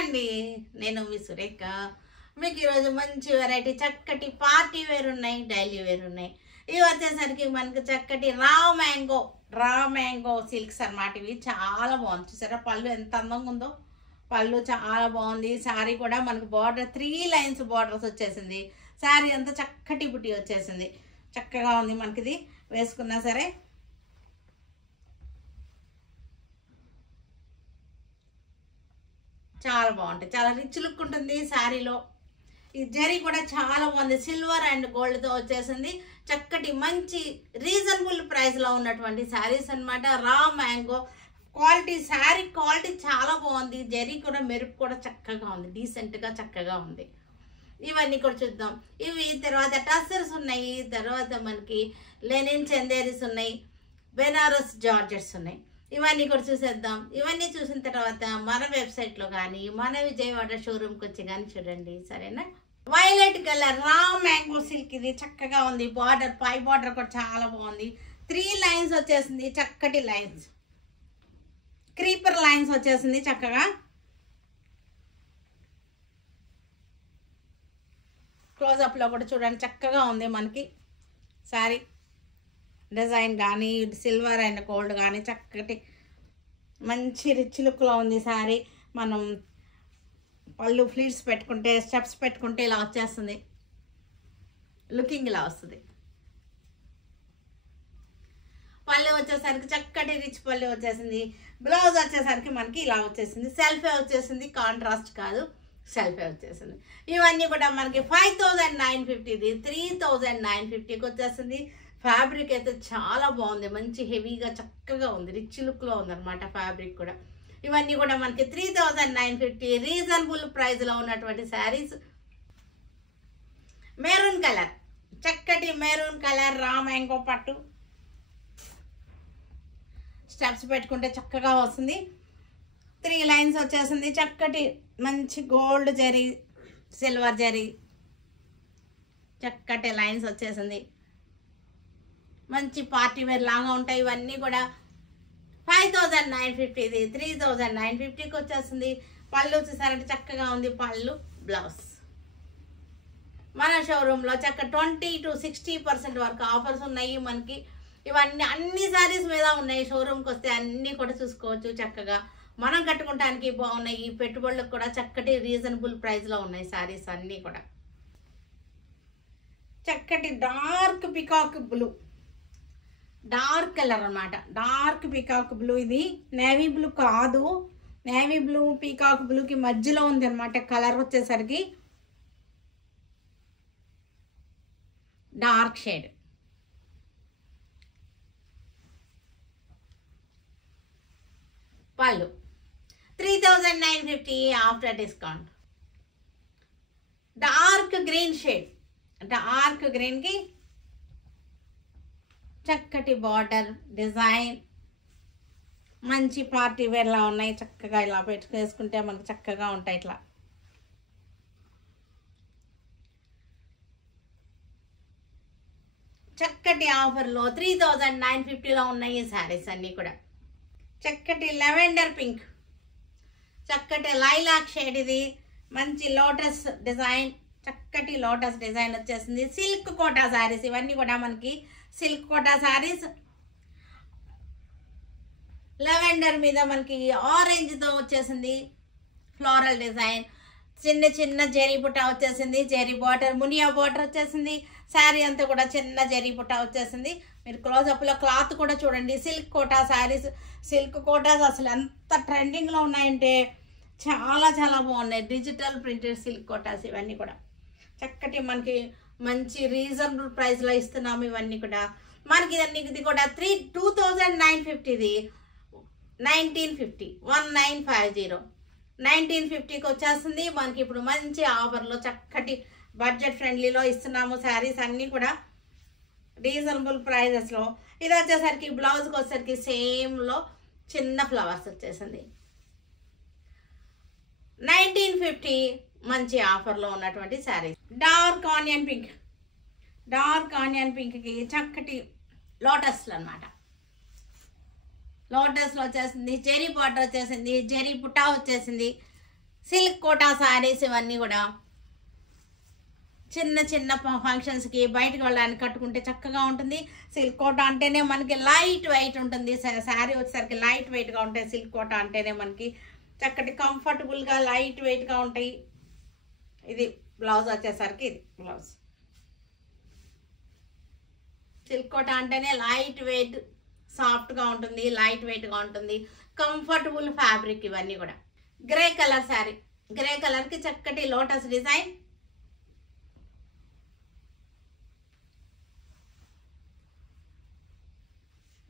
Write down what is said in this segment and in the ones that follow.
అండి, నేను మీ సురేఖ. మీకు ఈరోజు మంచి వెరైటీ చక్కటి పార్టీ వేర్ ఉన్నాయి, డైలీ వేర్ ఉన్నాయి. ఇవి వచ్చేసరికి మనకు చక్కటి రా మ్యాంగో సిల్క్స్ అన్నమాట. ఇవి చాలా బాగుంది. చూసారా పళ్ళు ఎంత అందంగా ఉందో. పళ్ళు చాలా బాగుంది. శారీ కూడా మనకు బార్డర్ 3 లైన్స్ బార్డర్స్ వచ్చేసింది. శారీ అంతా చక్కటి బుట్టి వచ్చేసింది. చక్కగా ఉంది. మనకి ఇది వేసుకున్నా సరే చాలా బాగుంటుంది. చాలా రిచ్ లుక్ ఉంటుంది శారీలో. ఈ జరీ కూడా చాలా బాగుంది. సిల్వర్ అండ్ గోల్డ్తో వచ్చేసింది. చక్కటి మంచి రీజనబుల్ ప్రైస్లో ఉన్నటువంటి శారీస్ అనమాట. Raw mango quality, sari quality చాలా బాగుంది. జరీ కూడా మెరుపు కూడా చక్కగా ఉంది. డీసెంట్గా చక్కగా ఉంది. ఇవన్నీ కూడా చూద్దాం. ఇవి తర్వాత టస్సర్స్ ఉన్నాయి. తర్వాత మనకి లెనిన్ చందేరీస్ ఉన్నాయి. బెనారస్ జార్జెట్స్ ఉన్నాయి. ఇవన్నీ కూడా చూసేద్దాం. ఇవన్నీ చూసిన తర్వాత మన వెబ్సైట్లో కానీ మన విజయవాడ షోరూమ్కి వచ్చి కానీ చూడండి, సరేనా? Violet colour raw mango silk. ఇది చక్కగా ఉంది. బార్డర్ పై బార్డర్ కూడా చాలా బాగుంది. 3 లైన్స్ వచ్చేసింది. చక్కటి లైన్స్, క్రీపర్ లైన్స్ వచ్చేసింది చక్కగా. క్లోజప్లో కూడా చూడండి చక్కగా ఉంది. మనకి శారీ డిజైన్ కానీ సిల్వర్ అండ్ గోల్డ్ కానీ చక్కటి మంచి రిచ్ లుక్లో ఉంది శారీ. మనం పళ్ళు ఫ్లీట్స్ పెట్టుకుంటే, స్టెప్స్ పెట్టుకుంటే ఇలా వచ్చేస్తుంది. లుకింగ్ ఇలా వస్తుంది. పళ్ళు వచ్చేసరికి చక్కటి రిచ్ పళ్ళు వచ్చేసింది. బ్లౌజ్ వచ్చేసరికి మనకి ఇలా వచ్చేసింది. సెల్ఫే వచ్చేసింది, కాంట్రాస్ట్ కాదు, సెల్ఫే వచ్చేసింది. ఇవన్నీ కూడా మనకి 5950, ఇది 3950కి వచ్చేసింది. ఫ్యాబ్రిక్ అయితే చాలా బాగుంది. మంచి హెవీగా చక్కగా ఉంది. రిచ్ లుక్లో ఉందన్నమాట ఫ్యాబ్రిక్ కూడా. ఇవన్నీ కూడా మనకి 3950 రీజనబుల్ ప్రైస్లో ఉన్నటువంటి శారీస్. మెరూన్ కలర్, చక్కటి మెరూన్ కలర్ రా మ్యాంగో పట్టు. స్టెప్స్ పెట్టుకుంటే చక్కగా వస్తుంది. 3 లైన్స్ వచ్చేసింది. చక్కటి మంచి గోల్డ్ జరీ, సిల్వర్ జరీ, చక్కటి లైన్స్ వచ్చేసింది. మంచి పార్టీ వేర్ లాగా ఉంటాయి. ఇవన్నీ కూడా 5950, ఇది 3950కి వచ్చేస్తుంది. పళ్ళు వచ్చేసరికి చక్కగా ఉంది. పళ్ళు, బ్లౌజ్. మన షోరూంలో చక్క 20 to 60% వరకు ఆఫర్స్ ఉన్నాయి మనకి. ఇవన్నీ అన్ని శారీస్ మీద ఉన్నాయి. షోరూమ్కి వస్తే అన్నీ కూడా చూసుకోవచ్చు. చక్కగా మనం కట్టుకోవడానికి బాగున్నాయి. ఈ పెట్టుబడులకు కూడా చక్కటి రీజనబుల్ ప్రైస్లో ఉన్నాయి శారీస్ అన్నీ కూడా. చక్కటి dark peacock blue, dark colour అన్నమాట. Dark peacock blue. ఇది నేవీ బ్లూ కాదు, నేవీ బ్లూ పీకాక్ బ్లూకి మధ్యలో ఉంది అనమాట. కలర్ వచ్చేసరికి డార్క్ షేడ్. పళ్ళు 3950 after discount. Dark green shade, dark గ్రీన్కి చక్కటి బార్డర్ డిజైన్. మంచి పార్టీ వేర్లా ఉన్నాయి. చక్కగా ఇలా పెట్టుకేసుకుంటే మనకు చక్కగా ఉంటాయి. ఇట్లా చక్కటి ఆఫర్లో 3950లో ఉన్నాయి ఈ శారీస్ అన్నీ కూడా. చక్కటి లెవెండర్ పింక్, చక్కటి లైలాక్ షేడ్. ఇది మంచి లోటస్ డిజైన్, చక్కటి లోటస్ డిజైన్ వచ్చేసింది. సిల్క్ కోటా శారీస్. ఇవన్నీ కూడా మనకి సిల్క్ కోటా శారీస్. లెవెండర్ మీద మనకి ఆరెంజ్తో వచ్చేసింది. ఫ్లోరల్ డిజైన్, చిన్న చిన్న జరీ బుట్ట వచ్చేసింది. జరీ బార్డర్, మునియా బార్డర్ వచ్చేసింది. శారీ అంతా కూడా చిన్న జరీ బుట్ట వచ్చేసింది. మీరు క్లోజప్లో క్లాత్ కూడా చూడండి. సిల్క్ కోటా శారీస్. సిల్క్ కోటాస్ అసలు ఎంత ట్రెండింగ్లో ఉన్నాయంటే చాలా చాలా బాగున్నాయి. డిజిటల్ ప్రింటెడ్ సిల్క్ కోటాస్ ఇవన్నీ కూడా చక్కటి మనకి మంచి రీజనబుల్ ప్రైస్లో ఇస్తున్నాము. ఇవన్నీ కూడా మనకి ఇది కూడా 2950, ఇది 1950, 1950, 1950కి వచ్చేస్తుంది. మనకి ఇప్పుడు మంచి ఆఫర్లో చక్కటి బడ్జెట్ ఫ్రెండ్లీలో ఇస్తున్నాము శారీస్ అన్నీ కూడా రీజనబుల్ ప్రైజెస్లో. ఇది వచ్చేసరికి బ్లౌజ్కి వచ్చేసరికి సేమ్లో చిన్న ఫ్లవర్స్ వచ్చేసింది. 1950 మంచి ఆఫర్లో ఉన్నటువంటి sari. Dark onion pink, dark onion పింక్కి చక్కటి లోటస్లు అనమాట. లోటస్లో వచ్చేసింది. జెరీ బార్డర్ వచ్చేసింది. జెరీ పుట్టా వచ్చేసింది. సిల్క్ కోటా శారీస్ ఇవన్నీ కూడా చిన్న చిన్న ఫంక్షన్స్కి బయటకు వెళ్ళడానికి కట్టుకుంటే చక్కగా ఉంటుంది. సిల్క్ కోటా అంటేనే మనకి లైట్ వెయిట్ ఉంటుంది. శారీ వచ్చేసరికి లైట్ వెయిట్గా ఉంటాయి. సిల్క్ కోటా అంటేనే మనకి చక్కటి కంఫర్టబుల్గా లైట్ వెయిట్గా ఉంటాయి. ఇది బ్లౌజ్ వచ్చేసరికి ఇది బ్లౌజ్. సిల్క్ కోటా అంటేనే లైట్ వెయిట్, సాఫ్ట్గా ఉంటుంది, లైట్ వెయిట్గా ఉంటుంది, కంఫర్టబుల్ ఫ్యాబ్రిక్. ఇవన్నీ కూడా గ్రే కలర్ శారీ, గ్రే కలర్కి చక్కటి లోటస్ డిజైన్.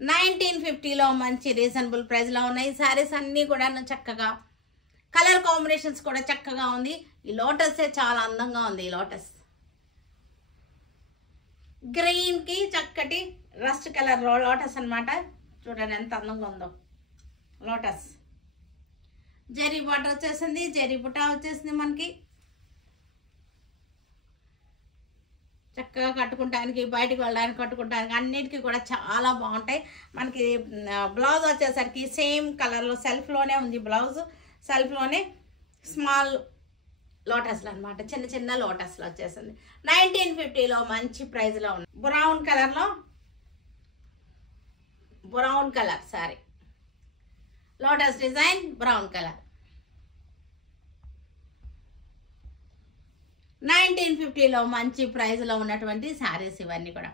$1950 మంచి రీజనబుల్ ప్రైస్లో ఉన్నాయి. శారీస్ అన్నీ కూడా చక్కగా కలర్ కాంబినేషన్స్ కూడా చక్కగా ఉంది. ఈ లోటస్ చాలా అందంగా ఉంది. ఈ లోటస్ గ్రీన్కి చక్కటి రస్ట్ కలర్ లోటస్ అన్నమాట. చూడండి ఎంత అందంగా ఉందో లోటస్. జరీ బార్డర్ వచ్చేసింది, జరీ బుటా వచ్చేసింది. మనకి చక్కగా కట్టుకుంటానికి, బయటకు వెళ్ళడానికి, కట్టుకుంటానికి అన్నిటికీ కూడా చాలా బాగుంటాయి. మనకి బ్లౌజ్ వచ్చేసరికి సేమ్ కలర్లో సెల్ఫ్లోనే ఉంది. బ్లౌజ్ సెల్ఫ్లోనే స్మాల్ లోటస్లు అనమాట, చిన్న చిన్న లోటస్లు వచ్చేసింది. 1950 మంచి ప్రైస్లో ఉంది. బ్రౌన్ కలర్లో, brown colour sorry, lotus design brown colour. 1950 మంచి ప్రైస్లో ఉన్నటువంటి శారీస్ ఇవన్నీ కూడా.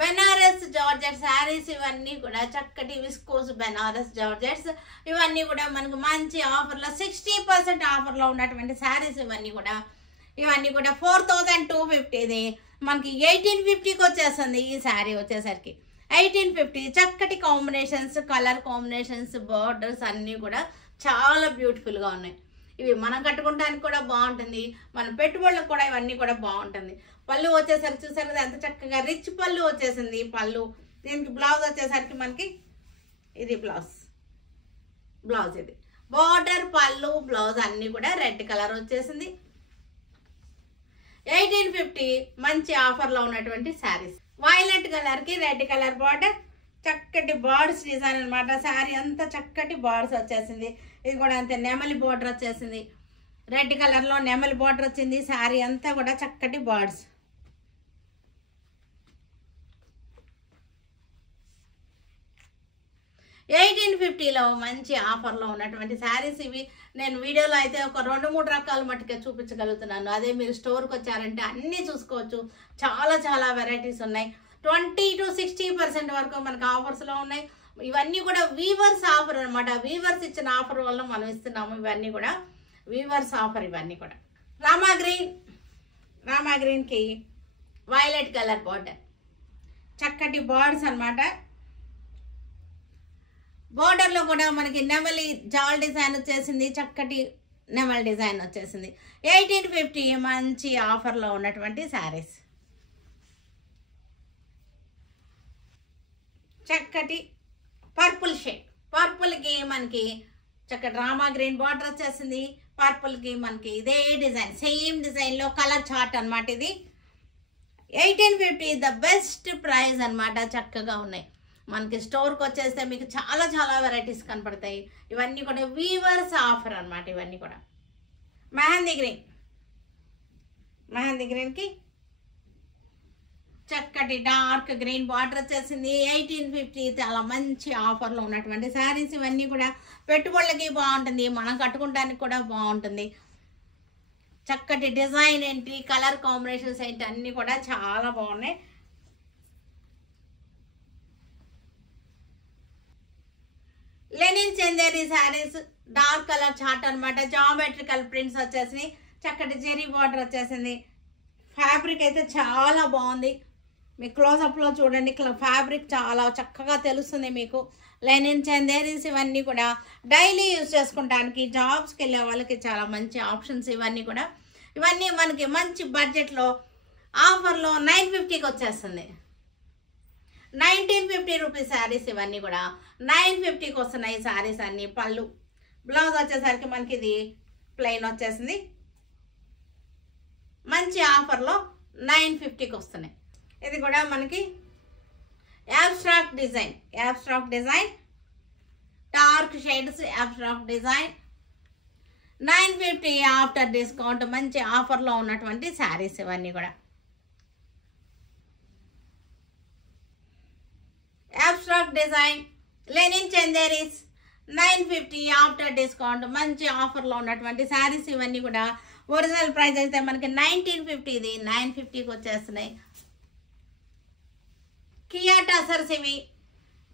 బెనారస్ జార్జెట్ శారీస్ ఇవన్నీ కూడా చక్కటి విస్కోస్ బెనారస్ జార్జెట్స్. ఇవన్నీ కూడా మనకు మంచి ఆఫర్లో 60% ఆఫర్లో ఉన్నటువంటి శారీస్ ఇవన్నీ కూడా. ఇవన్నీ కూడా 4250. మనకి 1850కి వచ్చేస్తుంది ఈ శారీ వచ్చేసరికి. 1850 చక్కటి కాంబినేషన్స్, కలర్ కాంబినేషన్స్, బార్డర్స్ అన్నీ కూడా చాలా బ్యూటిఫుల్గా ఉన్నాయి. ఇవి మనం కట్టుకోవడానికి కూడా బాగుంటుంది, మన పెట్టుబడులకు కూడా ఇవన్నీ కూడా బాగుంటుంది. పళ్ళు వచ్చేసరికి చూసారు కదా ఎంత చక్కగా రిచ్ పళ్ళు వచ్చేసింది. పళ్ళు దీనికి బ్లౌజ్ వచ్చేసరికి మనకి ఇది బ్లౌజ్, బ్లౌజ్ ఇది బార్డర్, పళ్ళు, బ్లౌజ్ అన్నీ కూడా రెడ్ కలర్ వచ్చేసింది. 1850 మంచి ఆఫర్లో ఉన్నటువంటి శారీస్. వైలెట్ కలర్కి రెడ్ కలర్ బార్డర్, చక్కటి బార్డర్స్ డిజైన్ అనమాట. శారీ అంతా చక్కటి బార్డర్స్ వచ్చేసింది. ఇది కూడా అంతే నెమలి బార్డర్ వచ్చేసింది. రెడ్ కలర్లో నెమలి బార్డర్ వచ్చింది. శారీ అంతా కూడా చక్కటి బార్డర్స్. 1850 మంచి ఆఫర్లో ఉన్నటువంటి శారీస్ ఇవి. నేను వీడియోలో అయితే ఒక 2-3 రకాల మట్టుకే చూపించగలుగుతున్నాను. అదే మీరు స్టోర్కి వచ్చారంటే అన్నీ చూసుకోవచ్చు. చాలా చాలా వెరైటీస్ ఉన్నాయి. 20 to 60% వరకు మనకు ఆఫర్స్లో ఉన్నాయి. ఇవన్నీ కూడా వీవర్స్ ఆఫర్ అనమాట. వీవర్స్ ఇచ్చిన ఆఫర్ వల్ల మనం ఇస్తున్నాము. ఇవన్నీ కూడా వీవర్స్ ఆఫర్. ఇవన్నీ కూడా రామా గ్రీన్, రామా గ్రీన్కి వైలెట్ కలర్ బార్డర్, చక్కటి బార్డర్స్ అనమాట. బార్డర్లో కూడా మనకి నెమలి జాల్ డిజైన్ వచ్చేసింది. చక్కటి నెమలి డిజైన్ వచ్చేసింది. 1850 మంచి ఆఫర్లో ఉన్నటువంటి శారీస్. చక్కటి పర్పుల్ షేడ్, పర్పుల్కి మనకి చక్కటి రామా గ్రీన్ బార్డర్ వచ్చేసింది. పర్పుల్కి మనకి ఇదే డిజైన్, సేమ్ డిజైన్లో కలర్ చార్ట్ అనమాట. ఇది 1850 ద బెస్ట్ ప్రైస్ అనమాట. చక్కగా ఉన్నాయి. మనకి స్టోర్కి వచ్చేస్తే మీకు చాలా చాలా వెరైటీస్ కనపడతాయి. ఇవన్నీ కూడా వీవర్స్ ఆఫర్ అనమాట. ఇవన్నీ కూడా మెహందీ గ్రీన్, మెహందీ గ్రీన్కి చక్కటి డార్క్ గ్రీన్ బార్డర్ వచ్చేసింది. 1850 చాలా మంచి ఆఫర్లో ఉన్నటువంటి శారీస్. ఇవన్నీ కూడా పెట్టుబడులకి బాగుంటుంది, మనం కట్టుకోవడానికి కూడా బాగుంటుంది. చక్కటి డిజైన్ ఏంటి, కలర్ కాంబినేషన్స్ ఏంటి అన్నీ కూడా చాలా బాగున్నాయి. Linen Chanderi saris dark colour chart అనమాట. జామెట్రికల్ ప్రింట్స్ వచ్చేసినాయి. చక్కటి జెరీ బార్డర్ వచ్చేసింది. ఫ్యాబ్రిక్ అయితే చాలా బాగుంది. మీకు క్లోజప్లో చూడండి, ఫ్యాబ్రిక్ చాలా చక్కగా తెలుస్తుంది మీకు. లెనిన్ చందేరీస్ ఇవన్నీ కూడా డైలీ యూజ్ చేసుకుంటానికి, జాబ్స్కి వెళ్ళే వాళ్ళకి చాలా మంచి ఆప్షన్స్ ఇవన్నీ కూడా. ఇవన్నీ మనకి మంచి బడ్జెట్లో ఆఫర్లో 950కి వచ్చేస్తుంది. 1950 రూపీస్ శారీస్ ఇవన్నీ కూడా 950కి వస్తున్నాయి శారీస్ అన్నీ. పళ్ళు బ్లౌజ్ వచ్చేసరికి మనకి ఇది ప్లెయిన్ వచ్చేసింది. మంచి ఆఫర్లో 950కి వస్తున్నాయి. ఇది కూడా మనకి abstract design, abstract design dark shades abstract design 950 after discount. మంచి ఆఫర్లో ఉన్నటువంటి శారీస్ ఇవన్నీ కూడా. Abstract design linen Chanderis 950 after discount. మంచి ఆఫర్లో ఉన్నటువంటి శారీస్ ఇవన్నీ కూడా. ఒరిజినల్ ప్రైస్ అయితే మనకి 1950, ఇది 950కి వచ్చేస్తున్నాయి. కియా టసర్స్ ఇవి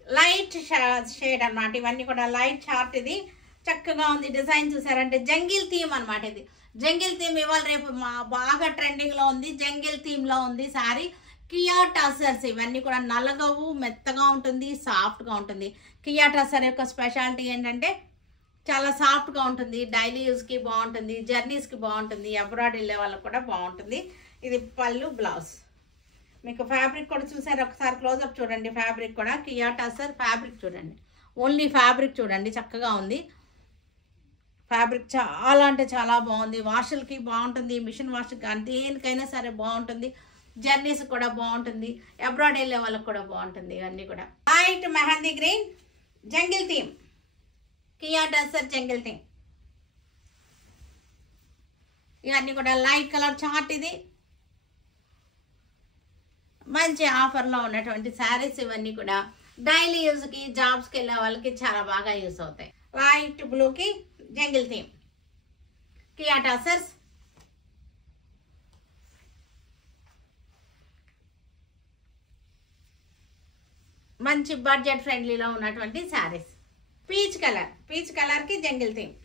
లైట్ షేడ్ అన్నమాట. ఇవన్నీ కూడా లైట్ చార్ట్. ఇది చక్కగా ఉంది. డిజైన్ చూసారంటే జంగిల్ థీమ్ అనమాట. ఇది జంగిల్ థీమ్ ఇవాళ రేపు బాగా ట్రెండింగ్లో ఉంది. జంగిల్ థీమ్లో ఉంది శారీ. కియా టసర్స్ ఇవన్నీ కూడా నలగవు, మెత్తగా ఉంటుంది, సాఫ్ట్గా ఉంటుంది. కియా టసర్ యొక్క స్పెషాలిటీ ఏంటంటే చాలా సాఫ్ట్గా ఉంటుంది. డైలీ యూస్కి బాగుంటుంది, జర్నీస్కి బాగుంటుంది, అబ్రాడ్ వెళ్ళే వాళ్ళకి కూడా బాగుంటుంది. ఇది పళ్ళు, బ్లౌజ్. మీకు ఫ్యాబ్రిక్ కూడా చూసారు, ఒకసారి క్లోజప్ చూడండి. ఫ్యాబ్రిక్ కూడా కియా టసర్ ఫ్యాబ్రిక్ చూడండి. ఓన్లీ ఫ్యాబ్రిక్ చూడండి, చక్కగా ఉంది. ఫ్యాబ్రిక్ చాలా అంటే చాలా బాగుంది. వాషులకి బాగుంటుంది, మిషన్ వాష్కి కానీ దేనికైనా సరే బాగుంటుంది. జర్నీస్ కూడా బాగుంటుంది, అబ్రాడ్ వెళ్ళే వాళ్ళకి కూడా బాగుంటుంది. ఇవన్నీ కూడా light mehndi green jungle theme. Kia tussar jungle theme. ఇవన్నీ కూడా లైట్ కలర్ చార్ట్. ఇది మంచి ఆఫర్లో ఉన్నటువంటి శారీస్ ఇవన్నీ కూడా. డైలీ యూజ్కి, జాబ్స్కి వెళ్ళే వాళ్ళకి చాలా బాగా యూస్ అవుతాయి. లైట్ బ్లూకి జంగిల్ థీమ్. Kia tussars. మంచి బడ్జెట్ ఫ్రెండ్లీలో ఉన్నటువంటి శారీస్. పీచ్ కలర్, పీచ్ కలర్కి jungle theme.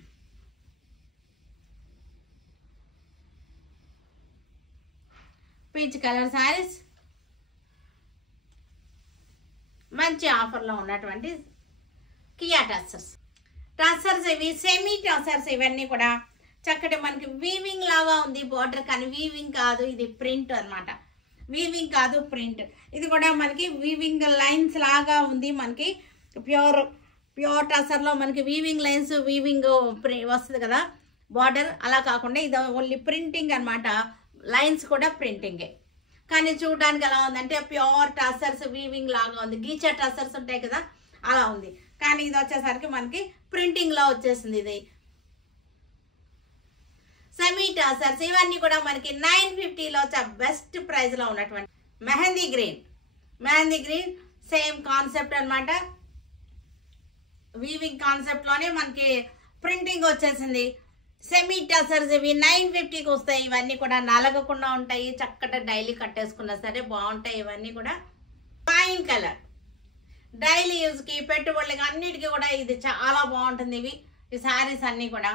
Peach colour saris మంచి ఆఫర్లో ఉన్నటువంటి కియా టసర్స్. టసర్స్ ఇవి సెమీ టసర్స్. ఇవన్నీ కూడా చక్కటి మనకి వీవింగ్ లాగా ఉంది బార్డర్, కానీ వీవింగ్ కాదు, ఇది ప్రింట్ అన్నమాట. వీవింగ్ కాదు, ప్రింట్. ఇది కూడా మనకి వీవింగ్ లైన్స్ లాగా ఉంది. మనకి ప్యూర్ టసర్లో మనకి వీవింగ్ లైన్స్, వీవింగ్ వస్తుంది కదా బార్డర్, అలా కాకుండా ఇది ఓన్లీ ప్రింటింగ్ అనమాట. లైన్స్ కూడా ప్రింటింగే, కానీ చూడడానికి ఎలా ఉందంటే ప్యూర్ టసర్స్ వీవింగ్ లాగా ఉంది. గీచా టసర్స్ ఉంటాయి కదా, అలా ఉంది. కానీ ఇది వచ్చేసరికి మనకి ప్రింటింగ్లో వచ్చేసింది. ఇది సెమీ టసర్స్. ఇవన్నీ కూడా మనకి 950లో బెస్ట్ ప్రైస్లో ఉన్నటువంటి mehndi green. Mehndi green same concept అనమాట. వీవింగ్ కాన్సెప్ట్లోనే మనకి ప్రింటింగ్ వచ్చేసింది. సెమీ టసర్స్ ఇవి 950కి వస్తాయి. ఇవన్నీ కూడా నలగకుండా ఉంటాయి, చక్కటి డైలీ కట్టేసుకున్నా సరే బాగుంటాయి. ఇవన్నీ కూడా వైన్ కలర్ డైలీ యూజ్కి, పెట్టుబడులకి అన్నిటికీ కూడా ఇది చాలా బాగుంటుంది. ఈ శారీస్ అన్నీ కూడా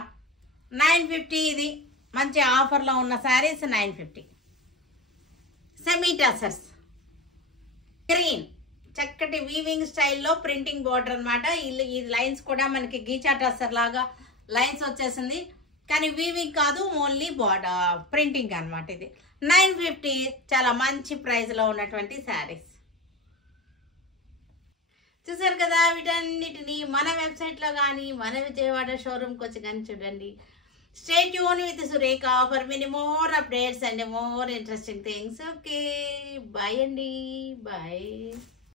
950. ఇది మంచి ఆఫర్లో ఉన్న శారీస్ 950. సెమీ టసర్స్ గ్రీన్ చక్కటి వీవింగ్ స్టైల్లో ప్రింటింగ్ బార్డర్ అనమాట. ఈ లైన్స్ కూడా మనకి గీచా టసర్ లాగా లైన్స్ వచ్చేసింది, కానీ వీవింగ్ కాదు, ఓన్లీ బార్డర్ ప్రింటింగ్ అనమాట. ఇది 950 చాలా మంచి ప్రైస్లో ఉన్నటువంటి శారీస్. చూసారు కదా, వీటన్నిటిని మన వెబ్సైట్లో కానీ మన విజయవాడ షోరూమ్కి వచ్చి కానీ చూడండి. Stay tuned with Surekha for many more updates and more interesting things. Okay, bye Andy, bye.